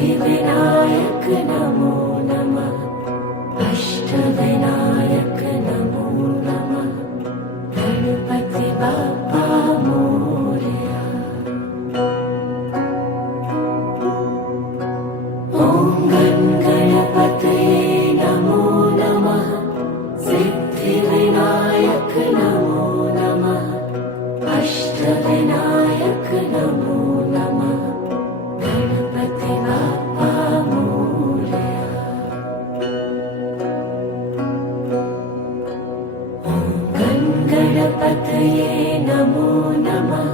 सिद्धिविनायक नमो नमः। अष्टविनायक नमो नमः। गणपति बाप्पा मोरया। ॐ गणपतये नमो नमः। सिद्धिविनायक नमो नमः। अष्टविनायक नमो नमः। गणपति बाप्पा मोरया। ॐ गणपतये नमो नमः।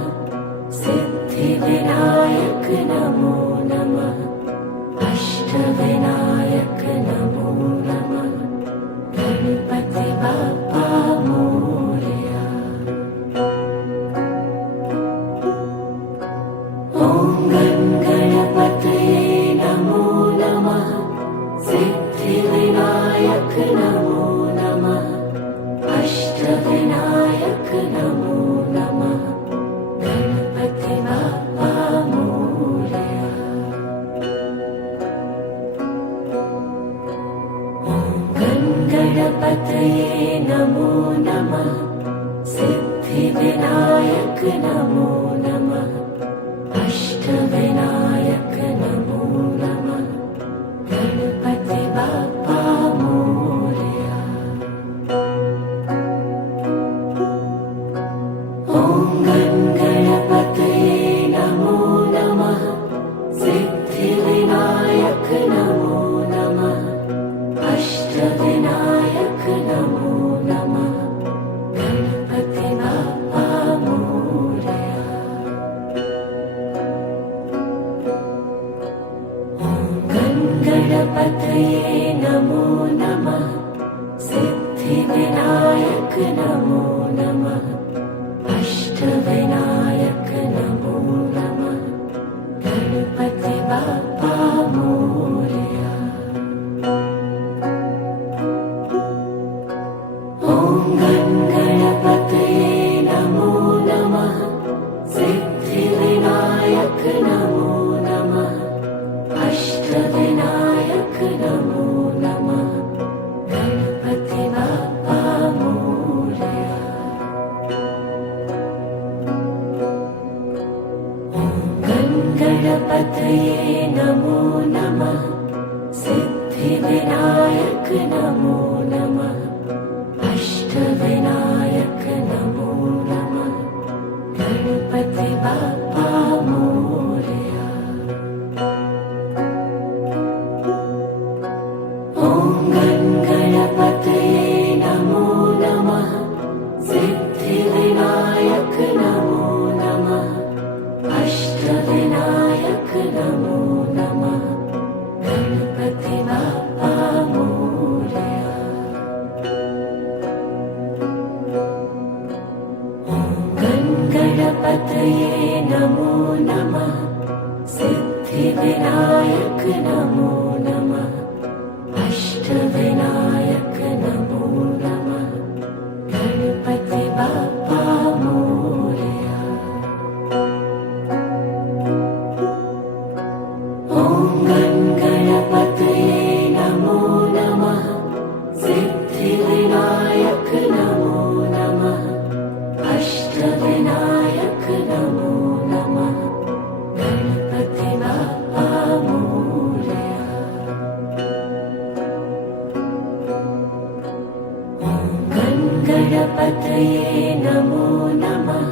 सिद्धिविनायक नमो नमः। अष्टविनायक नमो नमः। गणपति बाप्पा मोरया। ॐ गणपतये नमो नमः। सिद्धिविनायक नमो नमः। अष्टविनायक नमो नमः। गणपति बाप्पा मोरया। ॐ गणपतये नमो नमः। सिद्धिविनायक नमो नमः। अष्टविनायक नमो नमः। गणपति बाप्पा मोरया। ॐ गणपतये नमो नमः। सिद्धिविनायक नमो नमः। अष्टविनायक नमो नमः। गणपति बाप्पा मोरया। ॐ गणपतये नमो नमः। सिद्धिविनायक नमो नमः। अष्टविनायक नमो नमः। गणपति बाप्पा मोरया। ॐ गणपतये नमो नमः। सिद्धिविनायक नमो नमः। अष्टविनायक नमो नमः। गणपति बाप्पा मोरया। ॐ गणपतये नमो नमः। सिद्धिविनायक नमो नमः। अष्टविनायक नमो नमः। गणपति बाप्पा मोरया। ॐ गणपतये नमो नमः। सिद्धिविनायक नमो नमः। अष्टविनायक नमो नमः। गणपति बाप्पा मोरया। ॐ गणपतये नमो नमः। सिद्धिविनायक नमो नमः। अष्टविनायक नमो नमः। गणपति बाप्पा मोरया। ॐ गणपतये नमो नमः। सिद्धिविनायक नमो नमः। अष्टविनायक नमो नमः। गणपति बाप्पा मोरया। ॐ गणपतये नमो नमः।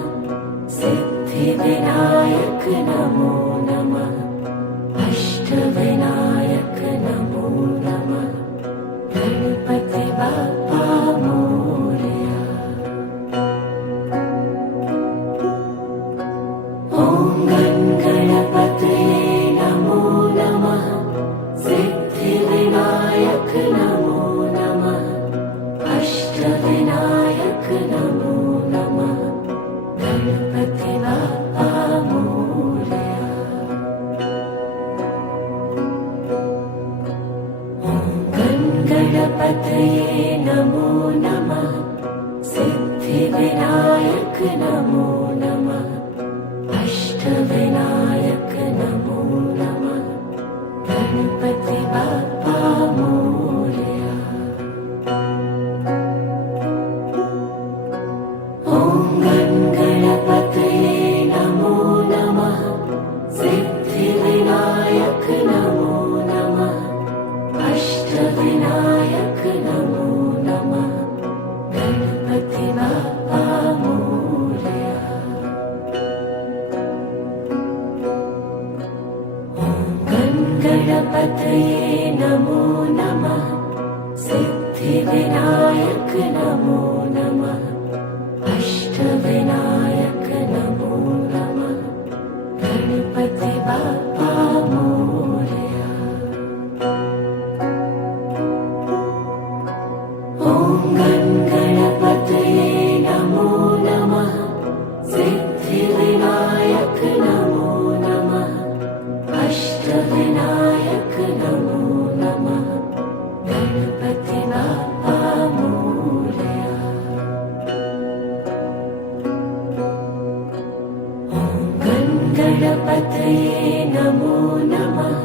सिद्धिविनायक नमो नमः। अष्टविनायक नमो नमः। गणपति बाप्पा मोरया। ॐ गणपतये नमो नमः। सिद्धिविनायक नमो नमः। अष्टविनायक नमो नमः। गणपति बाप्पा मोरया। ॐ गणपतये नमो नमः। सिद्धिविनायक नमो नमः। अष्टविनायक नमो नमः। गणपतये नमो नमः सिद्धिविनायक नमो नमः अष्टविनायक नमो नमः गणपति बाप्पा मोरया। ॐ गणपतये नमो नमः सिद्धिविनायक नमो नमः अष्टविनायक नमो नमः गणपति बाप्पा मोरया। गणपतये नमो नमः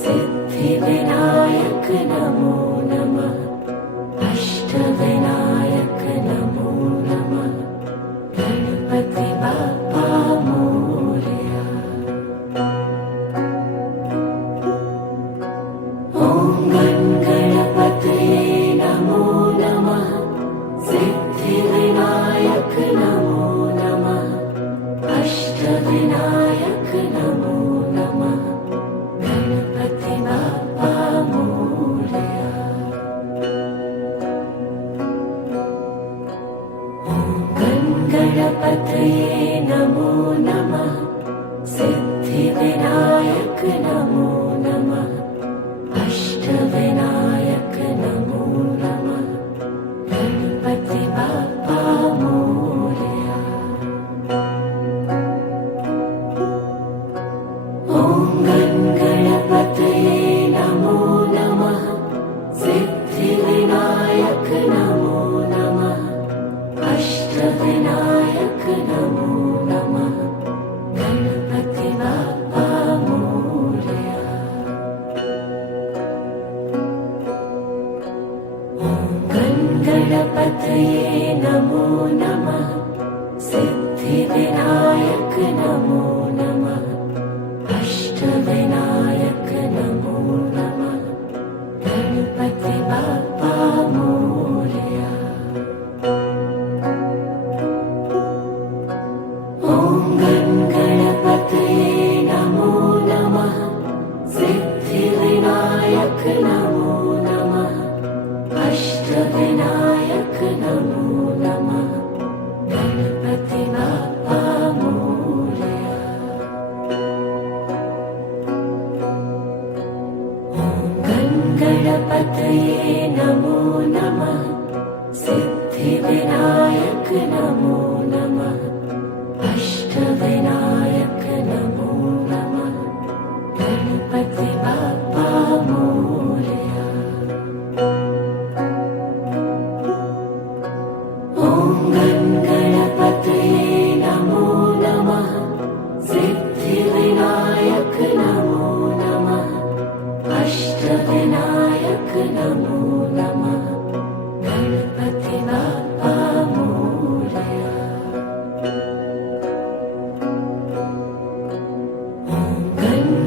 सिद्धिविनायक नमो नमः अष्टविनायक नमो नमः गणपति बाप्पा मोरया। ॐ गणपतये नमो नमः सिद्धिविनायक नमो नमः अष्टविनायक नमो नमः गणपति बाप्पा मोरया। गणपतये नमो नमः सिद्धिविनायक नमो नमः अष्टविनायक नमो नमः गणपति बाप्पा मोरया। ॐ गणपतये नमो नमः सिद्धिविनायक नमो नमः अष्टविनायक नमो नमः गणपति बाप्पा मोरया। गणपतये नमो नमः सिद्धिविनायक नमो नमः अष्टविनायक नमो नमः गणपति बाप्पा मोरया। ॐ गणपतये नमो नमः सिद्धिविनायक नमो नमः अष्टविनायक नमो नमः गणपति बाप्पा मोरया। गणपतये नमो नमः सिद्धिविनायक नमो नमः अष्टविनायक नमो नमः गणपति बाप्पा मोरया। ॐ गणपतये नमो नमः सिद्धिविनायक नमो नमः अष्टविनायक नमो नमः गणपति बाप्पा मोरया।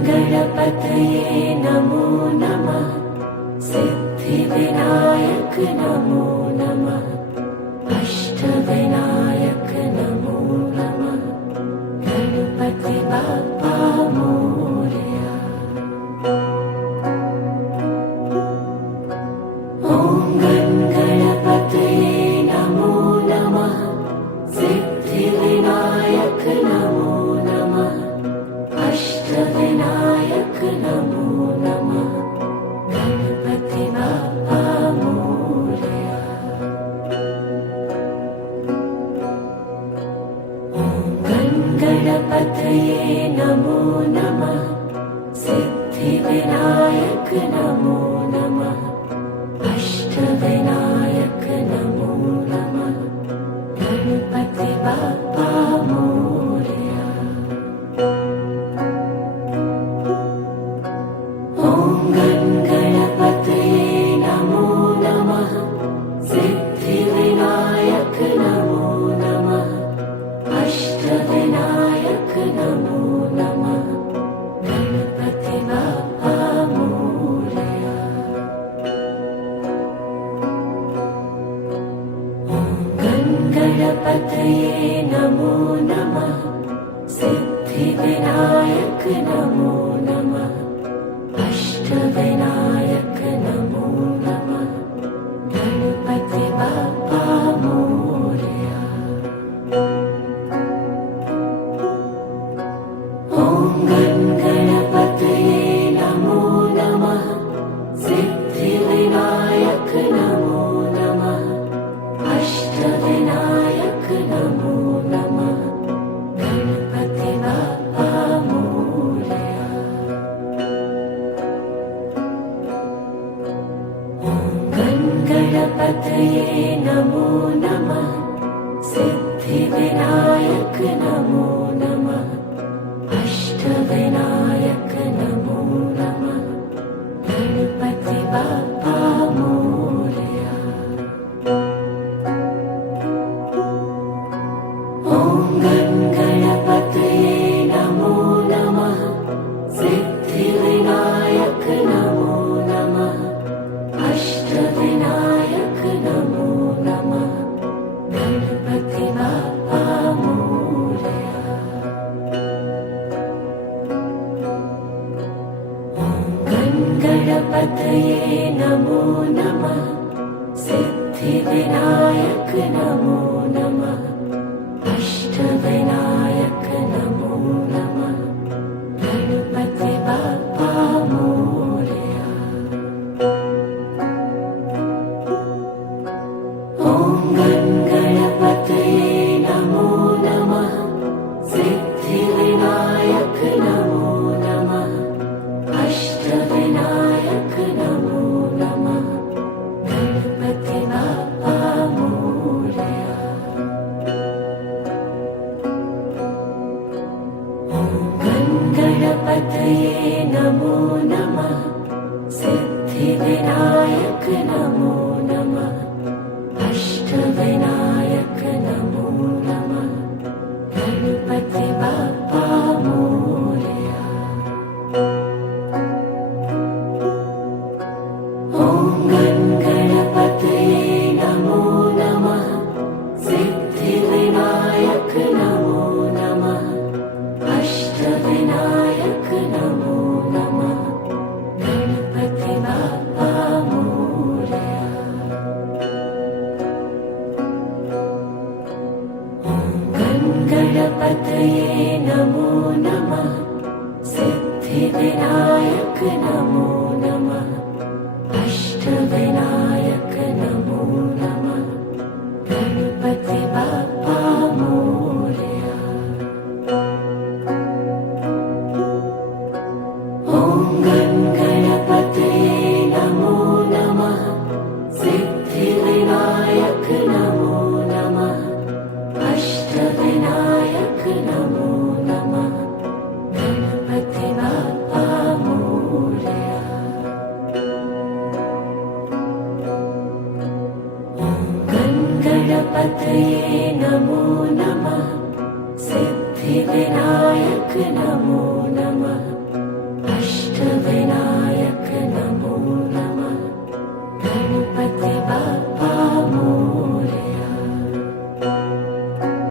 गणपतये नमो नमः सिद्धिविनायक नमो नमः अष्टविनायक नमो नमः गणपति बाप्पा मोरया। ॐ गणपतये नमो नमः सिद्धिविनायक नमो नमः अष्टविनायक नमो नमः गणपति बाप्पा मोरया। गणपतये नमो नमः सिद्धिविनायक नमो नमः अष्टविनायक नमो नमः गणपति बाप्पा मोरया। ॐ गणपतये नमो नमः सिद्धिविनायक नमो नमः अष्टविनायक नमो नमः गणपति बाप्पा मोरया। गणपतये नमो गणपतये नमो नमः सिद्धिविनायक नमो नमः अष्टविनायक नमो नमः गणपति बाप्पा मोरया। ॐ गणपतये नमो नमः सिद्धिविनायक नमो नमः अष्टविनायक नमो नमः गणपति बाप्पा मोरया। ॐ गणपतये नमो नमः सिद्धिविनायक नमो नमः अष्टविनायक नमो नमः गणपति बाप्पा मोरया। ॐ गणपतये नमो नमः सिद्धिविनायक नमो नमः अष्टविनायक नमो नमः गणपति बाप्पा मोरया। गणपतये नमो नमः सिद्धिविनायक नमो नमः अष्टविनायक नमो नमः गणपति बाप्पा मोरया। ॐ गणपतये नमो नमः सिद्धिविनायक नमो नमः अष्टविनायक नमो नमः गणपति बाप्पा मोरया। ॐ गणपतये नमो नमः सिद्धिविनायक नमो नमः अष्टविनायक नमो नमः गणपति बाप्पा मोरया। ॐ गणपतये नमो नमः सिद्धिविनायक नमो नमः अष्टविनायक नमो नमः गणपति बाप्पा मोरया। ॐ गणपतये नमो नमः सिद्धिविनायक नमो नमः अष्टविनायक